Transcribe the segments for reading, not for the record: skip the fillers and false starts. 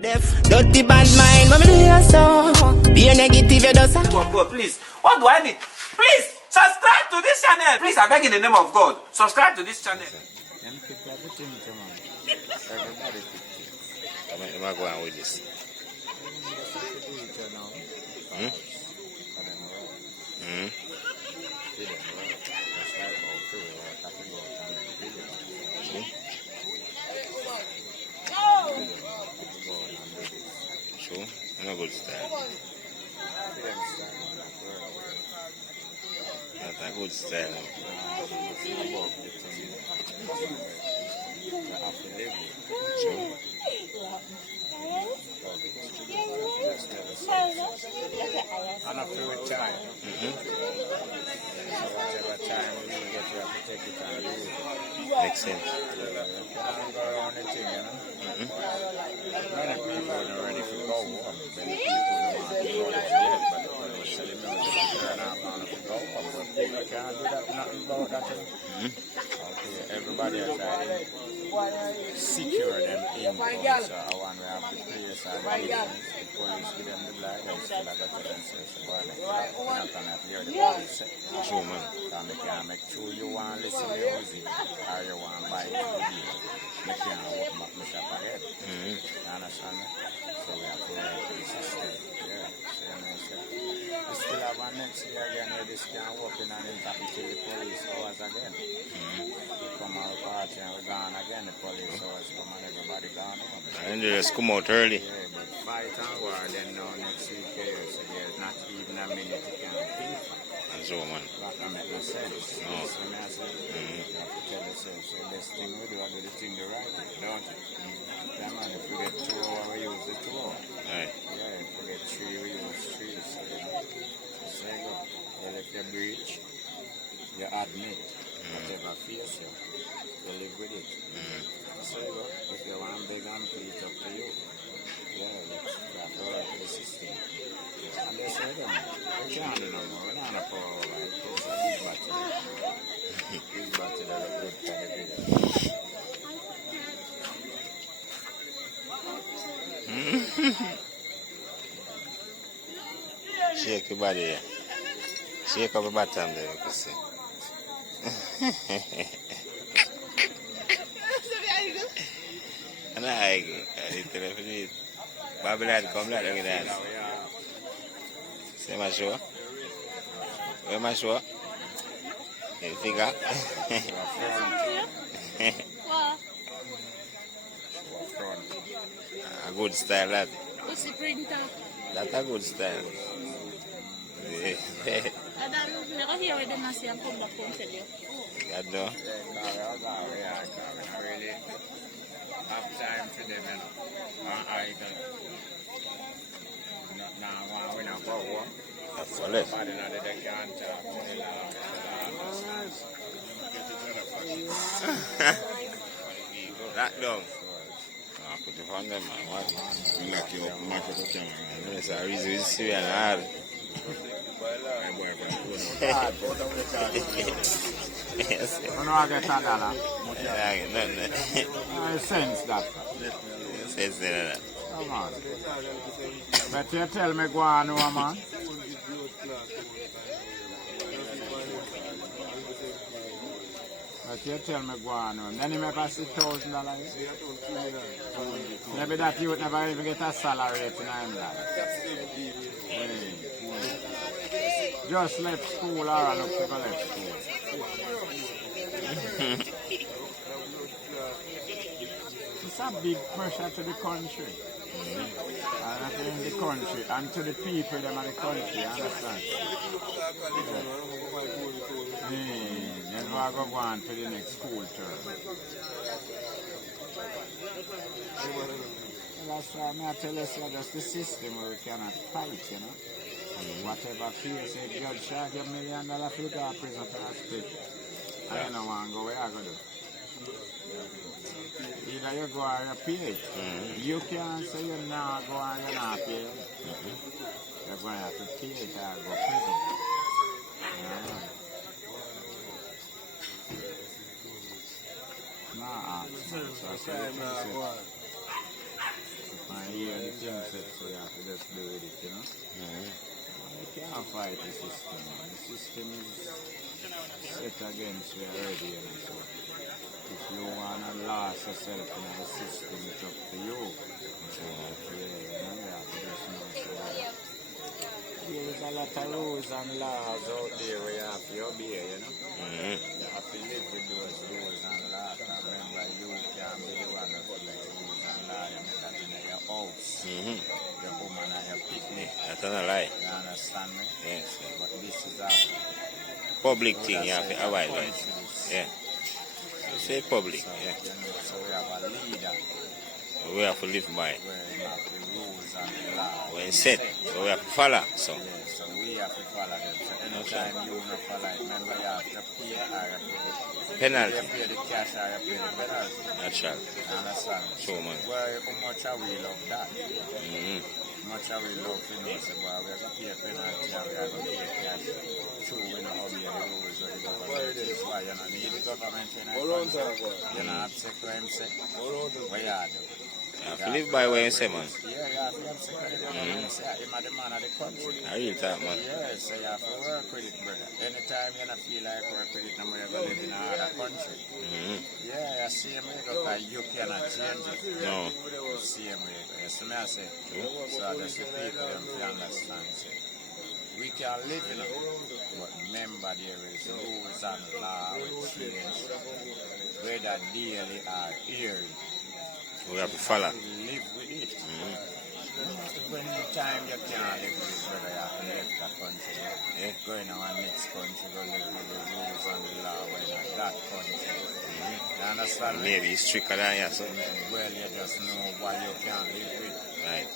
Dirty bad mind, what me do you so? Be a negative, you does. God, please. What do I need? Please, subscribe to this channel. Please, I beg in the name of God. Subscribe to this channel. Am I going with this? Sure, no good style. Not a good style. Sure. And after with time. Whatever time you get, you have to take it and use it. Makes sense. You can't go around the thing, you know. Many people are ready to go home. Many people don't want to go yet, but the police tell them they're not going to go home. But people can't do that, nothing about that. Okay, everybody has tried to secure them income. So I want to have the place and the business. The police give them the black and still I got to them say, so boy, I'm not going to hear the police say. Sure, man. So I can make sure you want to listen to music or you want to buy it to the deal. I can't open up my shop again. You understand me? So we have to work with the system. Yeah. So you know, so we still have one next year again where this can't work in and then talking to the police hours again. We come out party and we're gone again. The police hours come and everybody gone home. And they just come out early. Yeah, but fight and war then now next week here. So there's not even a minute you can pay for. And so, man. That don't make no sense. No. So I said, you have to tell yourself, so the best thing we do, I do the thing the right way, don't you? Yeah, man, if we get 2 hours, we use the 2 hours. Right. Yeah, if we get 3, we use 3. So, you know, so you go. Well, if you breach, you admit whatever fears you, you live with it. So you go. If you want big and pay it up to you. Yeah, you have to work with the system. And they say, we can't do no more. We're not a power, right? It's a big battle. Big battle that we good for the video. Shake your body there. Shake up your bottom there, you can see. And I did Babylon come like that. See my show? Where my show? You figure? A good style, that. What's the printer? That's a good style. I don't never hear what they say and come back and tell you. God know. I really have time for them, you know. I can now we not go work. That's all it. But another they can't talk to the law. Knock down. I put it on them, man. What? Knock you up, match up the camera, man. That's a reason it's serious and hard. Yes. You know I get $1. Yeah, I get nothing. I sense that. Sense that. Come on. But you tell me go on, man. But you tell me go on. Then you make us $6,000. Maybe that youth never even get a salary in England. Just left school or look to go left school. It's a big pressure to the country. And in the country and to the people them of the country, understand? Then we go on to the next school term. That's why I tell you, so that's the system where we cannot fight, you know. Whatever feels, if the judge charge $1 million for you go to prison for a split, I don't want to go where I go do. Either you go or you pay it. You can't say you not go and you not pay it. You're going to have to pay it or go to prison. Nah, so I say, thing set, so you have to just do with it, you know. You can't fight the system, man. The system is set against you already, you know. So if you want to last yourself in the system, it's up to you. So, yeah, you know, you have to just know. So, there is a lot of rules and laws out there where you have to obey, you know. You have to live with those rules and laws. And remember, you can be the one that follows the rules and laws. You make that in your house, your woman and your picnic. That's not a lie. You understand me? Yes. But this is a Public thing you have to avoid, right? Yeah. Say public, so, yeah. you know, so we have a leader We have to live by. where you have the rules and the laws. When set, so we have to follow. So, Yeah, so we have to follow them. So anytime you don't follow it, remember you have to pay or you penalty. pay the cash or you pay the penalty. Natural. You understand? Sure, man. Well, how much are we love that? How much are we love, you know, say, well, we have to pay a penalty and we have to pay cash. True, we don't obey the rules of the government. That's why you don't need the government in our country. You don't have to say what him say. What you do? You have to live by what you say, man. Yeah, you have to say what the government say. Him are the man of the country. I real talk, man. Yeah, so you have to work with it, brother. Anytime you don't feel like work with it, no more you go live in another country. Yeah, you see me go, because you cannot change it. No. Same way, you see me I say. So I just the people them to understand, say. We can live in it, but remember there is rules and law which change, whether daily or yearly. We have to follow. Live with it. When the time you can't live with it, brother, you have to leave the country. Yeah. Go in our next country, go live with the rules and the law when in that country. You understand me? Maybe it's stricter than you, so. Well, you just know why you can't live with. Right.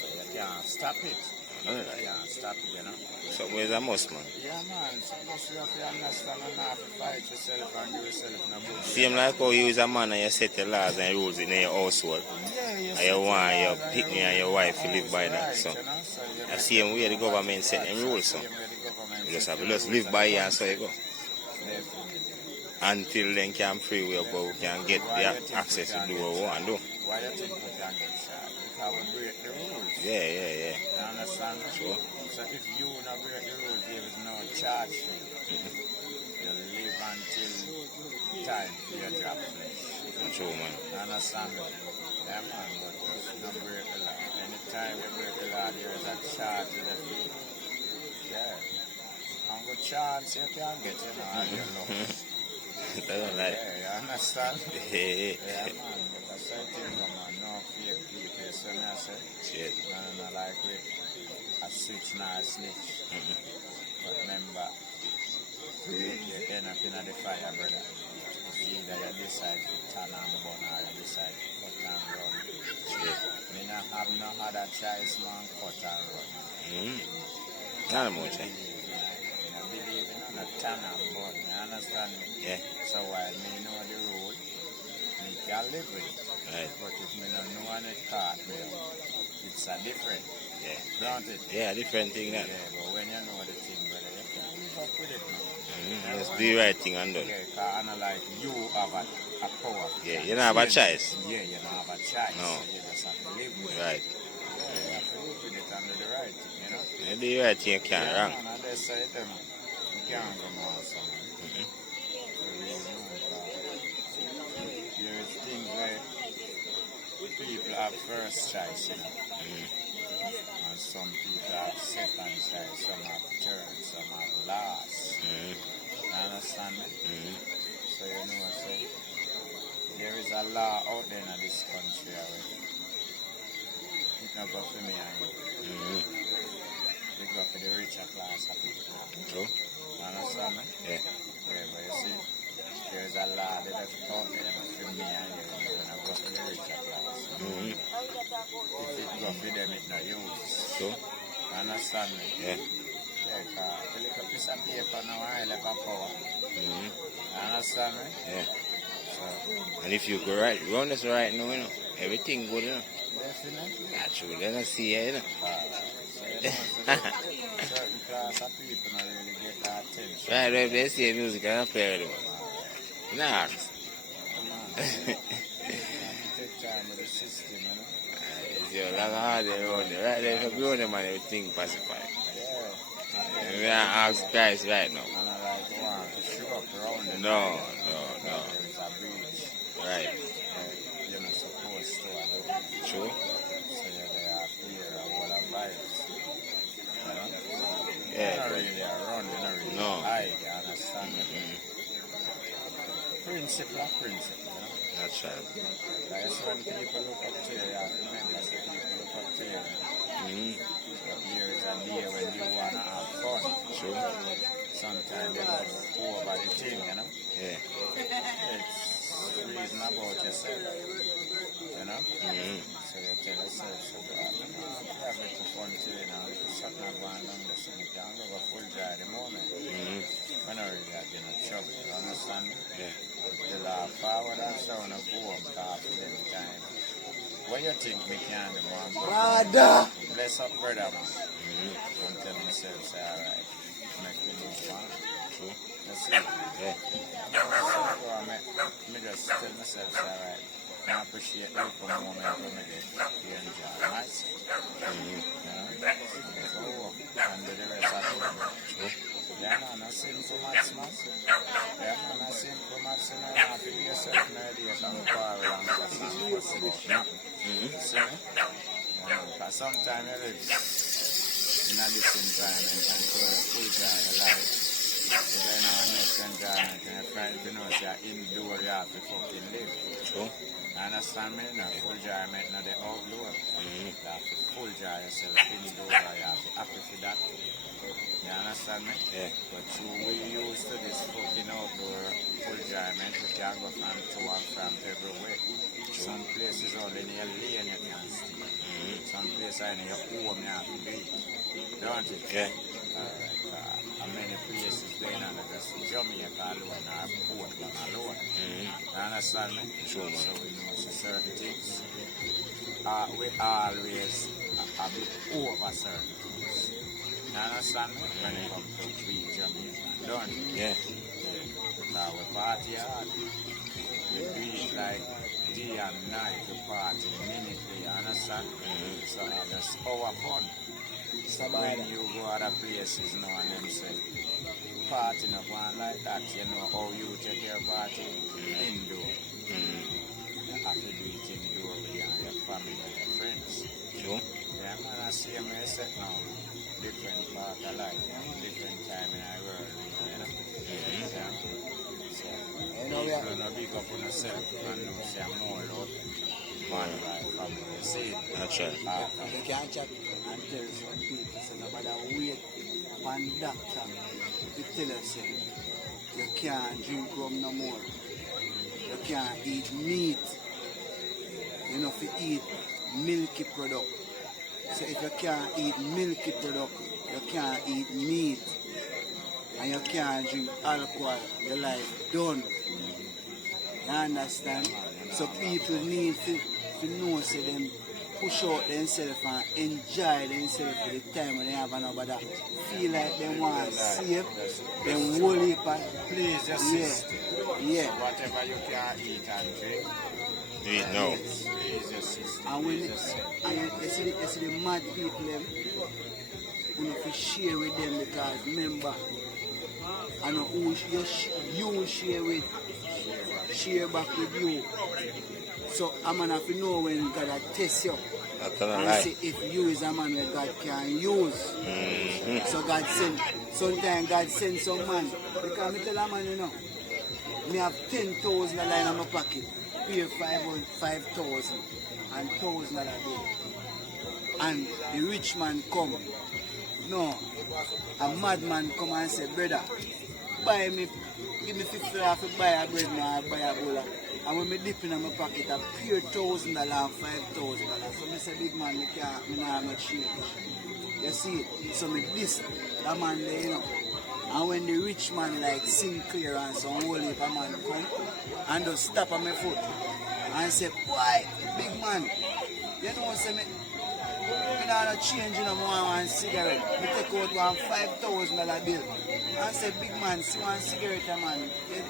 So you can't stop it. You can't stop it, you know. So where's a must, man? Yeah, man. So you have to understand and have to fight yourself and do yourself in a good way. Same like how you is a man and you set the laws and rules in your household. And you want your picnic and your wife to live by that. So the same way the government set them rules, so. You just have to just live by it and so you go. Until then can free will, but we can get the access to do what we want to do. Why do you think we can get shot? Because we break the rules. Yeah. You understand? Sure. So if you not break the rules, there is no charge for you. You live until time for your job flesh. True, man. You understand? Yeah, man, but just not break the law. Anytime you break the law, there is a charge to the people. Yeah. And what chance you can get, you know, and you know. That's like. Yeah, you understand? Hey. Yeah, man, but a certain woman, no fake people, so I say, Shit. and I like it, a switch, not a snitch. But remember, you end up in the fire, brother. It's either you decide to turn and burn or you decide to cut and run. Shit. Me not have no other choice, man, cut and run. Not much, eh? I believe in a turn and burn, you understand me? Yeah. So while me know the road, me can live with it. Right. But if me don't know and it caught me, it's a different. Yeah. Granted. Yeah, different thing that. Yeah, but when you know the thing, brother, you can live up with it, man. Just do the right thing and done. Yeah, because I know like you have a power. Yeah, you don't have a choice. Yeah, you don't have a choice. No. So you just have to live with it. Right. Yeah, you have to live with it and do the right thing, you know? You do the right thing, you can't wrong. Man, and they say it, man. You can't go on someone. There is things where people have first choice, you know. And some people have second choice, some have third, some have last. You understand me? So you know what I say? There is a law out there in this country already. It not go for me and you. It go for the richer class of people. True. You understand me? Yeah. Yeah, but you see, there is a law that is out there for me and you. When I go for the richer class. If it go for them, it not use. True. You understand me? Yeah. Yeah, because the little piece of paper now I have a power. You understand me? Yeah. So, And if you go right, run this right now, you know, everything good, you know. definitely. That's true. They're going to see you, you know. Certain class of people don't really get that attention. Right, if they see music, I don't play with them. Nah. Come on. Take time with the system, you know. Yeah, like how they run it. Right there, if you run them and everything pacified. Yeah. We are ask Christ right now. And I like want to show up around them. No. There is a breach. Right. You're not supposed to have it. True. So they have fear of what a virus. You know? Yeah. They're not really around, they're not really No. hide, you understand? Mm-hmm. Principle of principle, you know? That's right. Like so when people look up to you, you have to remember so people look up to you. Mm-hmm. But here is a day when you want to have fun. True. Sometimes they go over the thing, you know? Yeah. It's reason about yourself, you know? Mm-hmm. So you tell yourself, so have a little fun today now. If something going on, so you can go a full dry at the moment. Mm-hmm. When I really have been in trouble, you understand me? Yeah. You laugh forward and so on a go up half them time. What you think me can do, man? Brother! Bless up, brother, man. Mm-hmm. And tell myself, say, alright, make me move on. True. That's it. Yeah. So me just tell myself, say, alright, I appreciate the little moment when I get to enjoy myself. Mm-hmm. You know? So go up and do the rest of it. True. Yeah, man, I sing for much, man. Yeah, man, I sing for much, and I have to be yourself in a day from far along for some possible. Mm-hmm. See me? Yeah, because sometimes you live in a different time and can show the full time of life. You don't know next enjoyment and you find you know you're indoor, you have to fucking live. True. You understand me? No, full enjoyment, not the outdoor. Mm-hmm. You have to full enjoy yourself indoor, you have to happy for that. You understand me? Yeah. But we used to this fucking outdoor full enjoyment. We can go from to and from everywhere. Some places only in your lane you can stay. Mm-hmm. Some places in your home you have to be. Don't it? Yeah. And many places going on just Jamaica alone or Portland alone. Mm-hmm. You understand me? Sure, man. So we know certain things. We always a bit over certain things. You understand me? When it comes to we Jamaican, don't you? Yeah. Now we party hard. We do it like day and night. We party minutely, you understand? Mm-hmm. So that's our fun. So when you go other places now and them say, party not one like that, you know how you take your party indoor. Mm-hmm. You have to do it indoor with you and your family and your friends. True. Yeah, man, I see me set now. Different part of life, different time in our world, you know. Mm-hmm. Yeah. So, You know, we are- you're not big up on yourself and know say I'm more love. Man, like family, you see it. That's right. You can't chat and tell some people, so no matter wait one doctor to tell us, say, you can't drink rum no more. You can't eat meat. You know, if you eat milky product. So if you can't eat milky product, you can't eat meat. And you can't drink alcohol, your life done. You understand? So people need to know, so them push out themselves and enjoy themselves for the time when they have another feel like they want to save, them whole heap of Please your sister. yeah. Whatever you can eat and drink, Do it now. please your sister. And when Please yourself. you see the mad people them, you have to share with them because remember, I know who you share with, share back with you. So I'm gonna have to know when God will test you That's not a and lie. see if you is a man where God can use. Mm-hmm. So God send, sometimes God send some man. Because me tell a man, you know, me have $10,000 in my pocket, pay 5,000 and $1,000 bill. And the rich man come. No, a madman come and say, brother, buy me, give me $50 to buy a bread now, buy a bowl. And when me dip in my pocket, I pay $1,000 and $5,000. So me say, big man, me not have no change. You see, so me this, that man there, you know. And when the rich man like Sinclair and some whole heap of man come and just stop on my foot and say, boy, big man, you know say me not change no more one cigarette. Me take out one $5,000 bill. And say, big man, see one cigarette, man.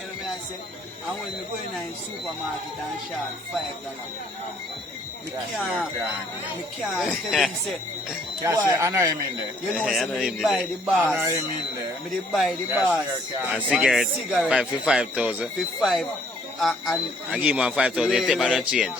You know me I say, and when me go in the supermarket and short $5. Me Cashier can't tell him say, Cashier, I know him in there. you know, I say know me him dey buy there. the I know bars. him in there. Me dey buy the bars. And cigarette, cigarette. for 5,000. For 5 and I give him 5,000, they take back no change.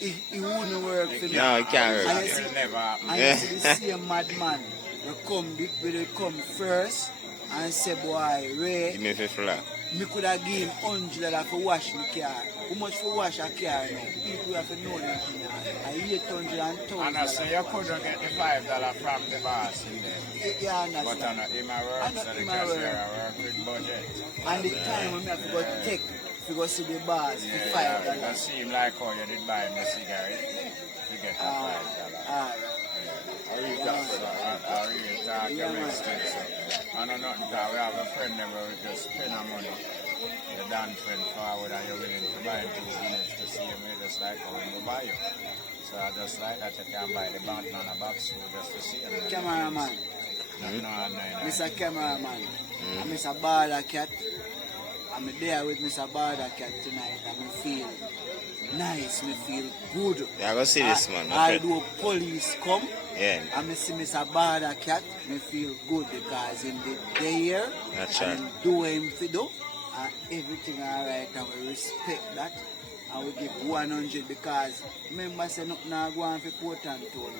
It wouldn't work for me. No, it can't And work. you see, Never. and you see the same madman will come first and say, boy, Ray, Give me 50 flat. me could have given him $100 for wash my car. How much for wash a car now? People have to know them thing. I $800 and And I say you couldn't get the $5 from the boss in there. Yeah, But I understand. know him a work, I know so the him a cashier work. a work with budget. And the time when I have to go take, to go see the bars for Yeah, it $5. seem like how you did buy me cigarette. You get the $5. Alright. I really talk Yeah, the man. rest thing, so. I know nothing because we have a friend that will just spend our money. The Dan friend forward and you're willing to buy 2 units to see him, just like how we buy you. So I just like that you can buy the Batman a box food just to see him. Cameraman, Mr. Cameraman, and Mr. Barda Cat. I'm there with Mr. Barda Cat tonight and I feel nice, me feel good. Yeah, go see this man. my friend. Although police come, Yeah, and I see Mr. Barda Cat, me feel good because in the there That's and right. him do him fi do, and everything alright, and we respect that. And we give 100 because remember say nothing now go on for Portland too.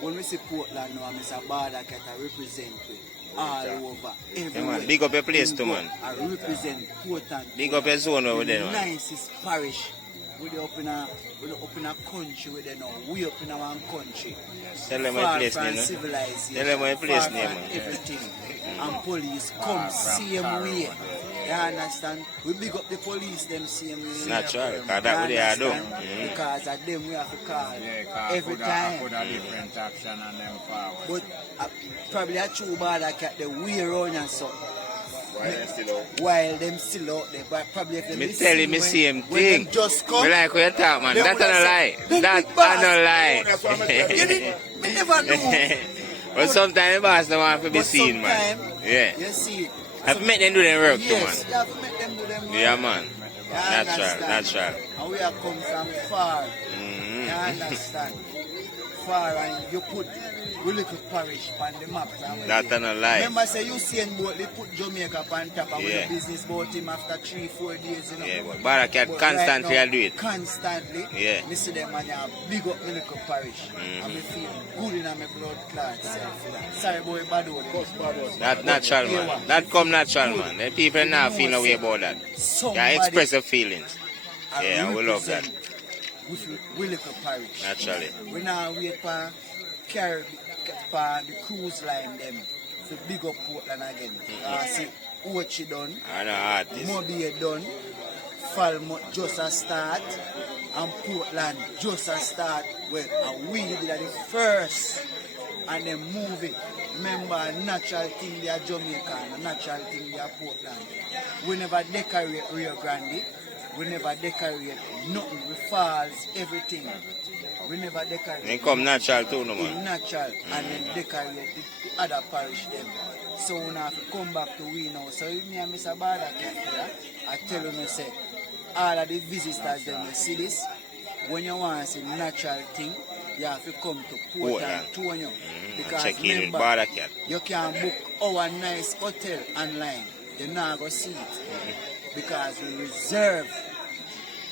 When we see Portland now, Mr. Barda Cat I represent we all over everywhere. man, big up your place too, man. I represent Portland. Big up your zone over there, The man. nicest parish. We up in a country with them now. We up in our country. Tell them my Far place from name, no? civilization. Tell them my place Far name, from man. everything. And police come same way. You understand? We big up the police them same way. Natural, because that's what they are doing. Understand? Because of them we have to call Yeah, cause every I time. put a different action on them forward. But probably a true bad that cat the way around and so. Why they still out? While them still out there, but probably if them Me be tell you, seen me when- same when thing. them just come. Me like how you talk, man. They That's would not a have lie. said, "Them That's big boss." not a lie. You didn't, me never know. But sometimes the boss don't want to be But seen, man. sometime, Yeah. You see, Have to make them do their work too, yes, man. you have to make them do them work. Yeah, man. You Natural, understand? natural. And we have come from far. Mhm. You understand? Far and you put we little parish on the map. That's not a lie. Remember say you see in boat, they put Jamaica on top and Yeah. the business boat him after 3-4 days, you know. Yeah, but Barakat But constantly right now, do it. Constantly. Yeah. Me see them and you big up the little parish. And me feel good in my blood clot self. You know. Sorry boy, bad word. That natural, man. That come natural, man. The people now feel a way about that. Somebody- Yeah, express your feelings. I Yeah, we love that. represent We little parish. Naturally. We now wait for carry for the cruise line them to big up Portland again. See Ochi done, I know artist. Mobile done, Falmouth just a start, and Portland just a start. Well, and we did the first, and then move it. Remember, a natural thing they are Jamaica, and a natural thing they are Portland. We never decorate Rio Grande. We never decorate nothing. We falls, everything. We never decorate. They come natural too, no, In man. natural and then decorate the other parish them. So we have to come back to we now. So if me and Mr. Barda Cat here, I tell you, say, all of the visitors them you see this, when you want to see natural thing, you have to come to Portland, Tonyo. And check in with Barakat. You can book our nice hotel online. You're not going to see it. Because we reserve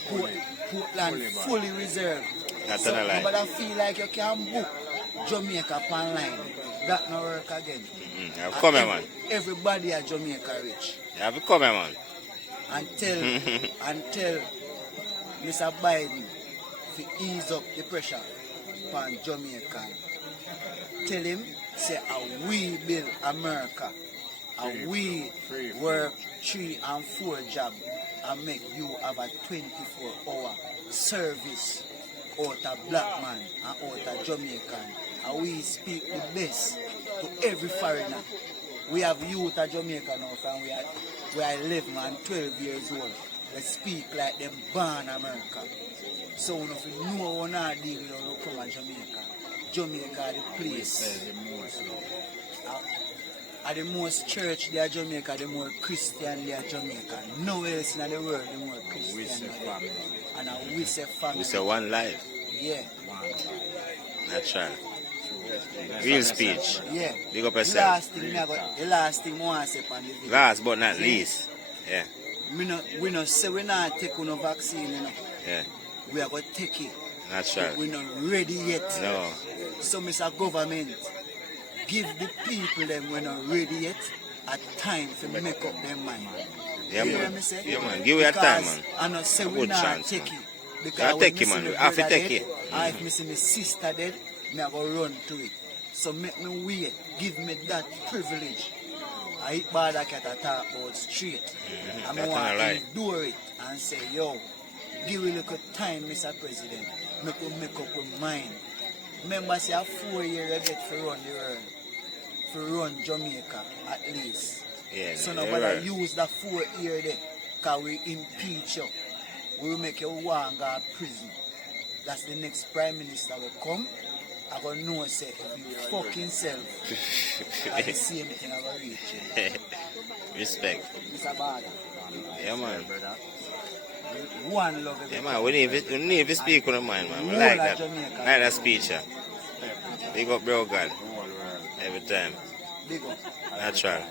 Portland fully reserved. That's So not a lie. nobody feel like you can book Jamaica online. That no work again. You have to come here, man. Everybody at Jamaica rich. You have to come here, man. And tell Mr. Biden to ease up the pressure upon Jamaica. Tell him, say, we build America. And we work 3 and 4 jobs and make you have a 24-hour service out of black man and out of Jamaican. And we speak the best to every foreigner. We have youth at Jamaica now from we are 11 and 12 years old. They speak like them born America. So if you know how to deal with how to come to Jamaica. Jamaica the place. At the most church they are Jamaica, the more Christian they are Jamaica. Nowhere else in the world the more Christian. And we say family. We say one life. Yeah. Natural. Real speech. Yeah. Big up The yourself. last thing I want to say on the video. Last but not least. Yeah. We no say we not take no vaccine, you know. Yeah. We are going to take it. Natural. We're not ready yet. No. So, Mr. Government, give the people them when not ready yet a time to make up their mind. Yeah, You hear man. me say? Yeah, man. Give it a time, man. I not say A we good not chance, take man. it. Yeah, Because take when it, me man. see We my have to brother take dead, it. or if me see my sister dead, me I go run to it. So make me wait. Give me that privilege. I hit bad I can talk about straight. I That's want not to right. endure it and say, yo, give me a little time, Mr. President. Make we make up with mind. Remember, say, 4 years you get to run the world, to run Jamaica at least. Yeah, So you're nobody right. use that 4 years there, because we impeach you. We will make you one go to prison. That's the next prime minister will come. I gonna know say you fucking self. I the same thing I gonna reach you. Respect. Mr. Bada. Yeah, man. One love Yeah, everybody. man. We need to speak on the mind, man. We Whole like of that. Jamaica. Like that speech, yeah. Big up, bro, God. Every time. Big up. Natural.